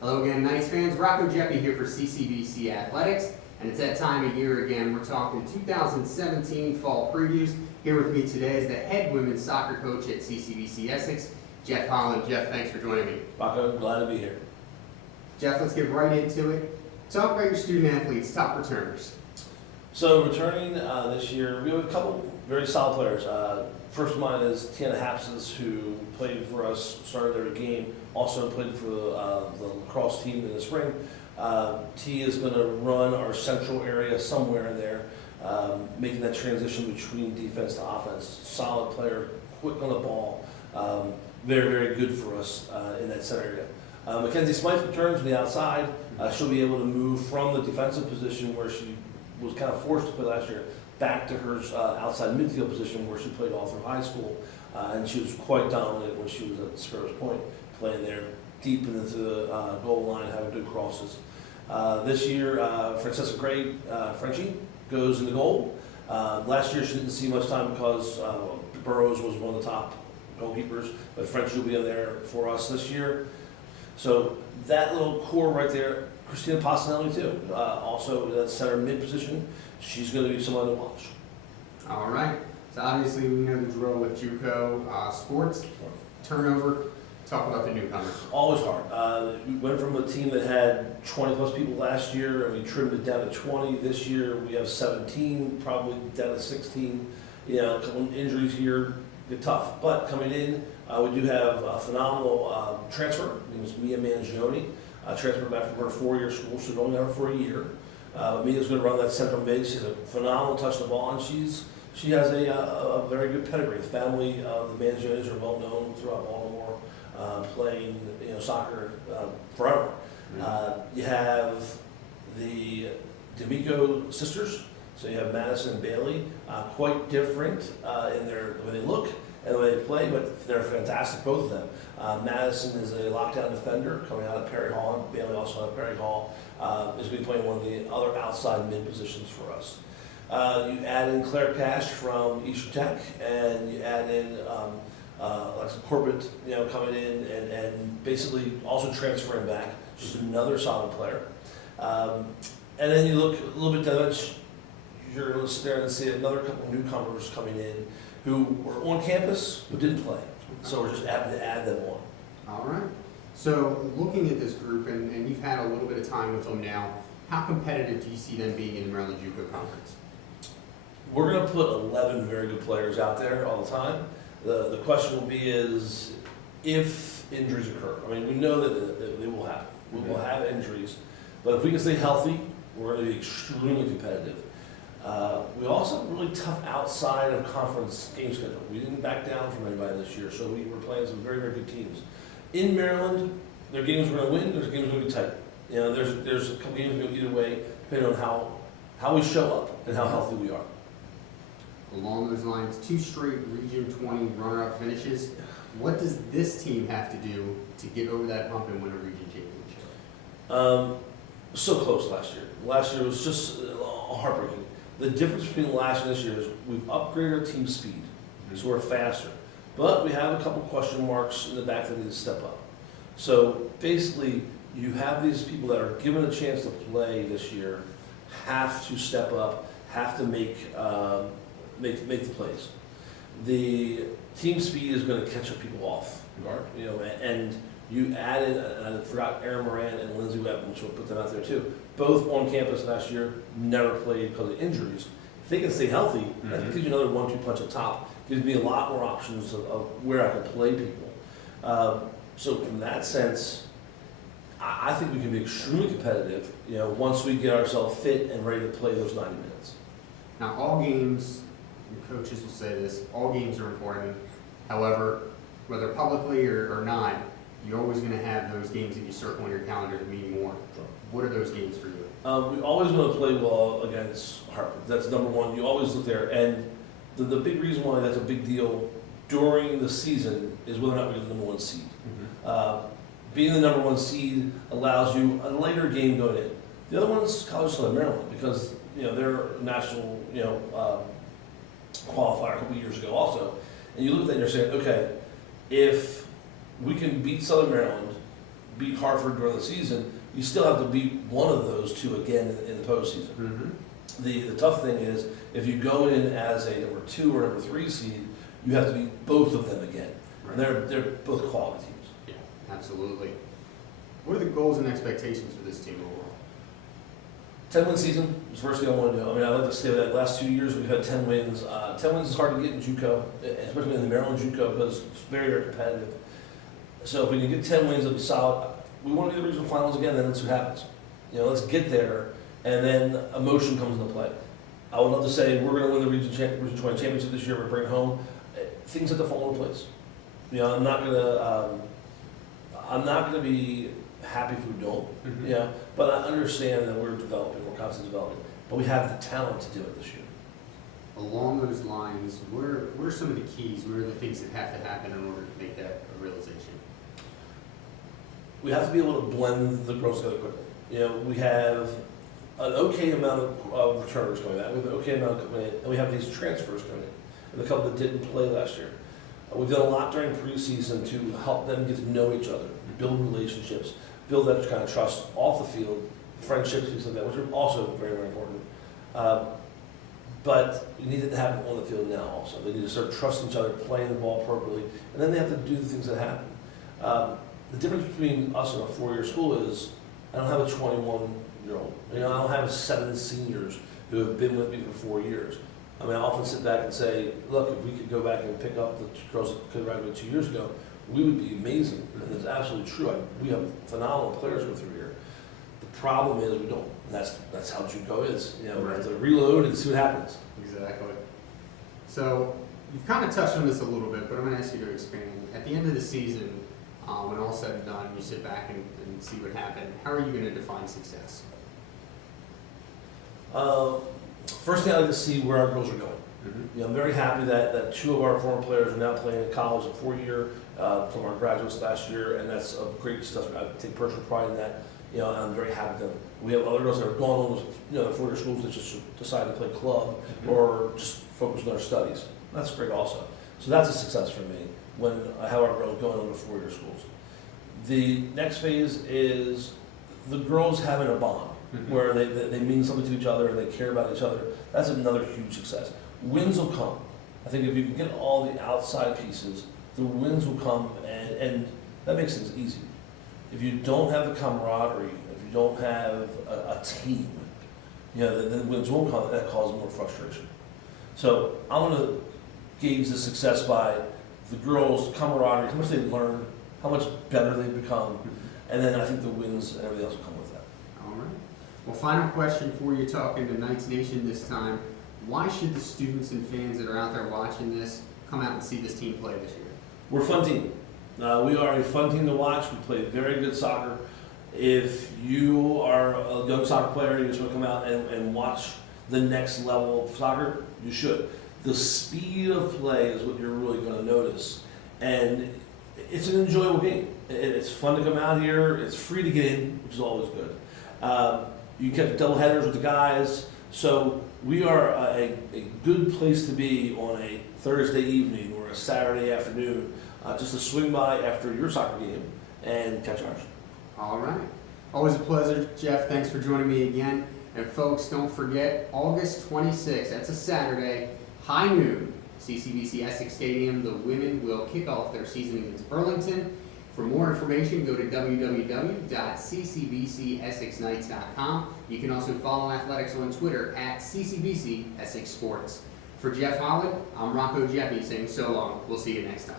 Hello again, Knights fans. Rocco Jeppy here for CCBC Athletics, and it's that time of year again. We're talking 2017 fall previews. Here with me today is the head women's soccer coach at CCBC Essex, Jeff Holland. Jeff, thanks for joining me. Rocco, glad to be here. Jeff, let's get right into it. Talk about your student athletes, top returners. So returning this year, we have a couple very solid players. First of mine is Tiana Hapses, who played for us, started every game, also played for the lacrosse team in the spring. T is going to run our central area somewhere in there, making that transition between defense to offense. Solid player, quick on the ball, very, very good for us in that center area. Mackenzie Smythe returns on the outside. She'll be able to move from the defensive position where she was kind of forced to play last year back to her outside midfield position where she played all through high school. And she was quite dominant when she was at Sparrows Point, playing there deep into the goal line, having good crosses. This year, Francesca Gray, Frenchie, goes into goal. Last year she didn't see much time because Burrows was one of the top goalkeepers, but Frenchie will be in there for us this year. So that little core right there, Christina Pasanelli too, also in that center mid position. She's going to be someone to watch. All right. So obviously we know the drill with JUCO sports. Turnover. Talk about the newcomers. Always hard. We went from a team that had 20 plus people last year, and we trimmed it down to 20. This year we have 17, probably down to 16. You know, a couple of injuries here, get tough. But coming in, we do have a phenomenal transfer. Her name is Mia Mangione. Transferred back from her 4-year school, so we only have her for a year. Mia's going to run that central mid. She's a phenomenal touch the ball, and she has a very good pedigree. The family of the Mangiones are well known throughout Baltimore, playing soccer forever. You have the D'Amico sisters, so you have Madison and Bailey, quite different in the way they look and the way they play, but they're fantastic, both of them. Madison is a lockdown defender coming out of Perry Hall, and Bailey also out of Perry Hall. Is going to be playing one of the other outside mid positions for us. You add in Claire Cash from Eastern Tech, and you add in like some corporate, coming in and basically also transferring back. Just another solid player. And then you look a little bit down the bench, you're going to sit there and see another couple of newcomers coming in who were on campus but didn't play. So we're just happy to add them on. All right. So looking at this group, and you've had a little bit of time with them now, how competitive do you see them being in the Maryland JUCO Conference? We're going to put 11 very good players out there all the time. The question will be is if injuries occur. I mean, we know that they will happen. We will have injuries. But if we can stay healthy, we're going to be extremely competitive. We also have a really tough outside of conference game schedule. We didn't back down from anybody this year, so we were playing some very, very good teams. In Maryland, there are games we're going to win, there's games we're going to be tight. There's a couple games going to go either way, depending on how we show up and how healthy we are. Along those lines, 2 straight Region 20 runner-up finishes. What does this team have to do to get over that hump and win a region championship? So close last year. Last year was just heartbreaking. The difference between last and this year is we've upgraded our team speed, so we're faster. But we have a couple question marks in the back that need to step up. So basically, you have these people that are given a chance to play this year, have to step up, have to make the plays. The team speed is going to catch up people off guard, and you added, and I forgot Erin Moran and Lindsay Webb, which we'll put them out there too. Both on campus last year, never played because of injuries. If they can stay healthy, that gives you another 1-2 punch up top. Gives me a lot more options of where I can play people. So from that sense, I think we can be extremely competitive, once we get ourselves fit and ready to play those 90 minutes. Now, all games, your coaches will say this, all games are important. However, whether publicly or not, you're always going to have those games that you circle on your calendar that mean more. Sure. What are those games for you? We always want to play well against Hartford. That's number one. You always look there. And the big reason why that's a big deal during the season is whether or not we get the number 1 seed. Being the number 1 seed allows you a later game going in. The other one is College of Southern Maryland because they're a national qualifier a couple of years ago also. And you look at that and you're saying, okay, if we can beat Southern Maryland, beat Hartford during the season, you still have to beat one of those two again in the postseason. Mm-hmm. The tough thing is, if you go in as a number 2 or number 3 seed, you have to beat both of them again. Right. And they're both quality teams. Yeah, absolutely. What are the goals and expectations for this team overall? 10-win season is the first thing I want to do. I mean, I'd like to say that last 2 years we've had 10 wins. 10 wins is hard to get in JUCO, especially in the Maryland JUCO, because it's very, very competitive. So if we can get 10 wins, it'll be solid. We want to be the regional finals again, then let's see what happens. Let's get there, and then emotion comes into play. I would love to say we're going to win the Region 20 championship this year. We're bring it home. Things have to fall into place. I'm not going to be happy if we don't. Mm-hmm. But I understand that we're developing. We're constantly developing. But we have the talent to do it this year. Along those lines, what are some of the keys? What are the things that have to happen in order to make that a realization? We have to be able to blend the girls together quickly. We have an okay amount of returners coming out. We have an okay amount coming in, and we have these transfers coming in, and a couple that didn't play last year. We've done a lot during preseason to help them get to know each other, build relationships, build that kind of trust off the field, friendships, things like that, which are also very, very important. But you need it to happen on the field now also. They need to start trusting each other, playing the ball appropriately, and then they have to do the things that happen. The difference between us and a 4-year school is I don't have a 21-year-old. I don't have 7 seniors who have been with me for 4 years. I mean, I often sit back and say, look, if we could go back and pick up the girls that could graduate 2 years ago, we would be amazing. And it's absolutely true. We have phenomenal players go through here. The problem is we don't. And that's how JUCO is. We have to reload and see what happens. Exactly. So you've kind of touched on this a little bit, but I'm going to ask you to expand. At the end of the season, when all's said and done, you sit back and see what happened. How are you going to define success? First thing I like to see where our girls are going. Mm-hmm. I'm very happy that 2 of our former players are now playing in college, a 4-year from our graduates last year, and that's a great stuff. I take personal pride in that. And I'm very happy that we have other girls that are going on, the 4-year schools that just decide to play club or just focus on their studies. That's great also. So that's a success for me when I have our girls going on to 4-year schools. The next phase is the girls having a bond where they mean something to each other and they care about each other. That's another huge success. Wins will come. I think if you can get all the outside pieces, the wins will come, and that makes things easy. If you don't have the camaraderie, if you don't have a team, then the wins won't come, and that causes more frustration. So I'm going to gauge the success by the girls' camaraderie, how much they learn, how much better they become, and then I think the wins and everything else will come with that. All right. Well, final question for you talking to Knights Nation this time. Why should the students and fans that are out there watching this come out and see this team play this year? We're a fun team. We are a fun team to watch. We play very good soccer. If you are a young soccer player and you just want to come out and watch the next level of soccer, you should. The speed of play is what you're really going to notice. And it's an enjoyable game. It's fun to come out here. It's free to get in, which is always good. You can catch double headers with the guys. So we are a good place to be on a Thursday evening or a Saturday afternoon, just to swing by after your soccer game and catch ours. All right. Always a pleasure, Jeff. Thanks for joining me again. And folks, don't forget, August 26th, that's a Saturday, high noon, CCBC Essex Stadium. The women will kick off their season against Burlington. For more information, go to www.ccbcsexknights.com. You can also follow athletics on Twitter at CCBC Essex Sports. For Jeff Holland, I'm Rocco Jeppy saying so long. We'll see you next time.